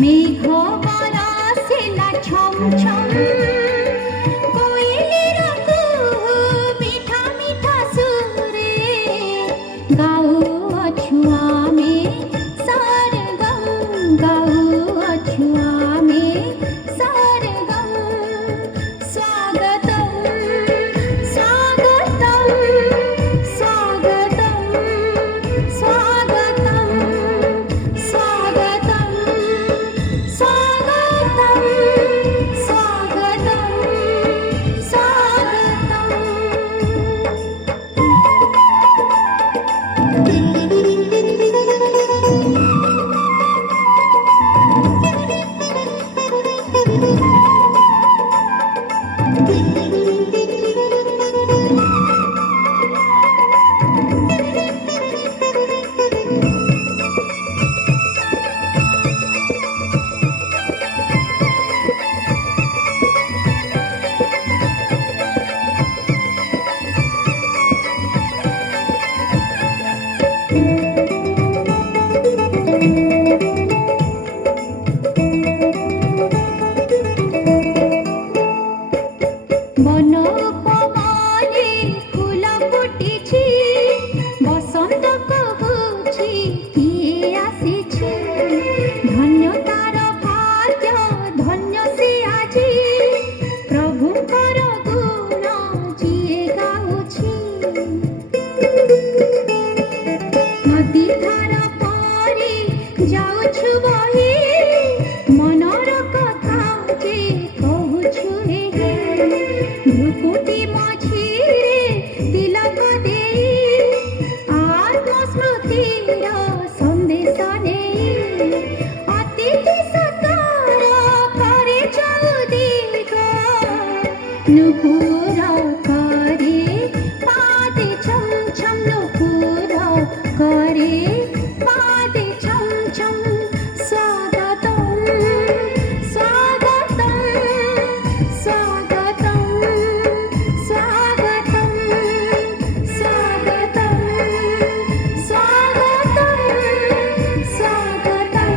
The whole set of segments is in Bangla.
মেঘ বরষিলা ছম ছম কোয়েলের কুহু মিঠা মিঠা সুরে গাউଅଛୁ ଆମେ ସରଗମ ଗାଉଅଛୁ ଆମେ ସରଗମ ସ୍ୱାଗତମ୍ ସ୍ୱାଗତମ୍ ସ୍ୱାଗତମ୍ ସ୍ୱାଗତମ୍ ସ୍ୱାଗତମ୍ বন পবনে ফুল ফুটিছি বসন্ত কহুছি কিয়ে আসিছি ধন্য তার ভাগ্য ধন্য সে আজি প্রভুଙ୍କର গুণ ଯିଏ ଗାଉଛି ନଦୀ ଧାର ପରି ଯାଉଛୁ ବହି ମନର କଥା ଯେ କହୁଛୁ ଏହି ଭ୍ରୁକୁଟି ମଝିରେ ତିଲକ ଦେଇ ଆତ୍ମସ୍ମୃତିର ସନ୍ଦେଶ ନେଇ ଅତିଥି ସତ୍କାର କରି ଚଉଦିଗ ନୂପୁର করে পাদে ছম ছম নূপুর করে পাদে ছম ছম স্বাগতম স্বাগতম স্বাগতম স্বাগতম স্বাগতম স্বাগতম স্বাগতম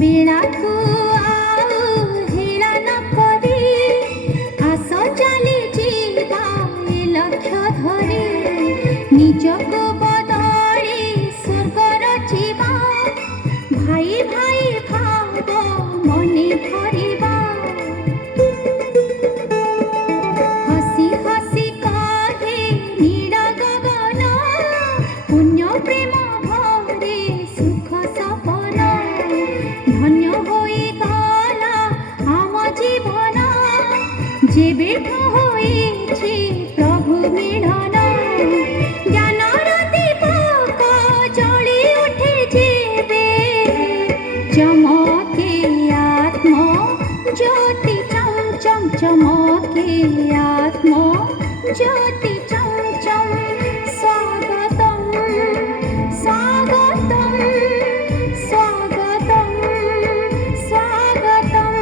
ବେଳାକୁ ଆଉ ହେଳନ କରି ଆସ ଚାଲିଯିବା ଏ ଲକ୍ଷ୍ୟ ଧରି ନିଜକୁ ବଦଳି ସ୍ୱର୍ଗ ରଚିବା ଭାଇ ଭାଇ ଭାବ ମନେ ଭରିବା ହସି ହସି କହେ ନୀଳ ଗଗନ ପୁଣ୍ୟ ପ୍ରେମ ଭରେ ସୁଖ ସପନ ধন্য ହୋଇଗଲା ଆମ ଜୀବନ ଯେବେଠୁ ହୋଇଛି ପ୍ରଭୁ ମିଳନ ଜ୍ଞାନର ଦୀପକ ଜଳି ଉଠେ ଯେବେ ଚମକେ ଆତ୍ମ ଜ୍ୟୋତି ଚମ ଚମ ଚମକେ ଆତ୍ମ ଜ୍ୟୋତି ଚମ ଚମ ସ୍ୱାଗତମ୍ ସ୍ୱାଗତମ୍ স্বাগতম স্বাগতম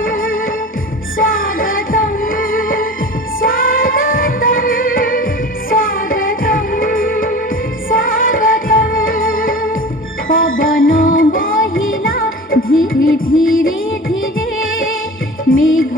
স্বাগতম স্বাগতম স্বাগতম স্বাগতম পবন বহিলা ধীরে ধীরে ধীরে মেঘ